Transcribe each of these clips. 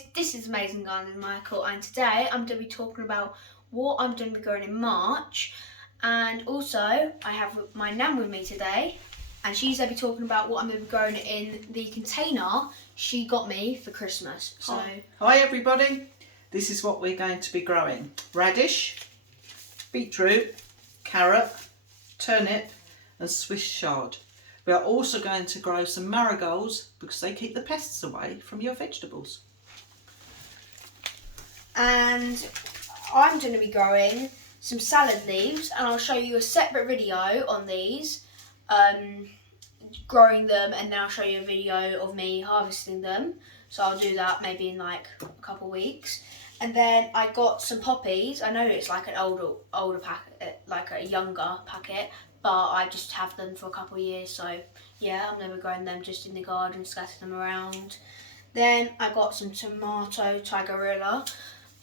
guys, this is Amazing Gardening Michael, and today I'm going to be talking about what I'm going to be growing in March. And also I have my nan with me today, and she's going to be talking about what I'm going to be growing in the container she got me for Christmas. So Hi everybody, this is what we're going to be growing: radish, beetroot, carrot, turnip and Swiss chard. We are also going to grow some marigolds because they keep the pests away from your vegetables. And I'm going to be growing some salad leaves, and I'll show you a separate video on these, growing them, and then I'll show you a video of me harvesting them. So I'll do that maybe in like a couple of weeks. And then I got some poppies. I know it's like an older packet, like a younger packet, but I just have them for a couple of years. So yeah, I'm going to be growing them just in the garden, scatter them around. Then I got some tomato tigerilla,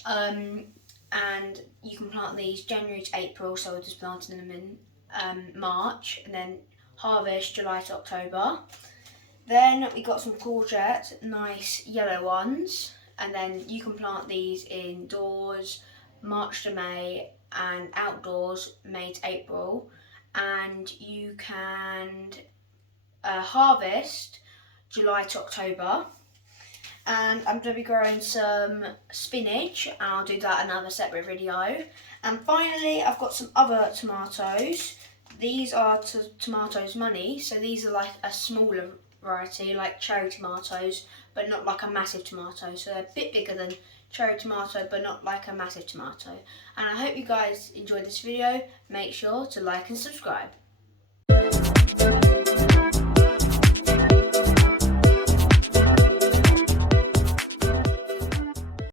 and you can plant these January to April, so we're just planting them in March, and then harvest July to October. Then we got some courgettes, nice yellow ones, and then you can plant these indoors March to May and outdoors May to April, and you can harvest July to October. And I'm going to be growing some spinach, and I'll do that in another separate video. And finally, I've got some other tomatoes. These are tomatoes money, so these are like a smaller variety, like cherry tomatoes, but not like a massive tomato. So they're a bit bigger than cherry tomato, but not like a massive tomato. And I hope you guys enjoyed this video. Make sure to like and subscribe.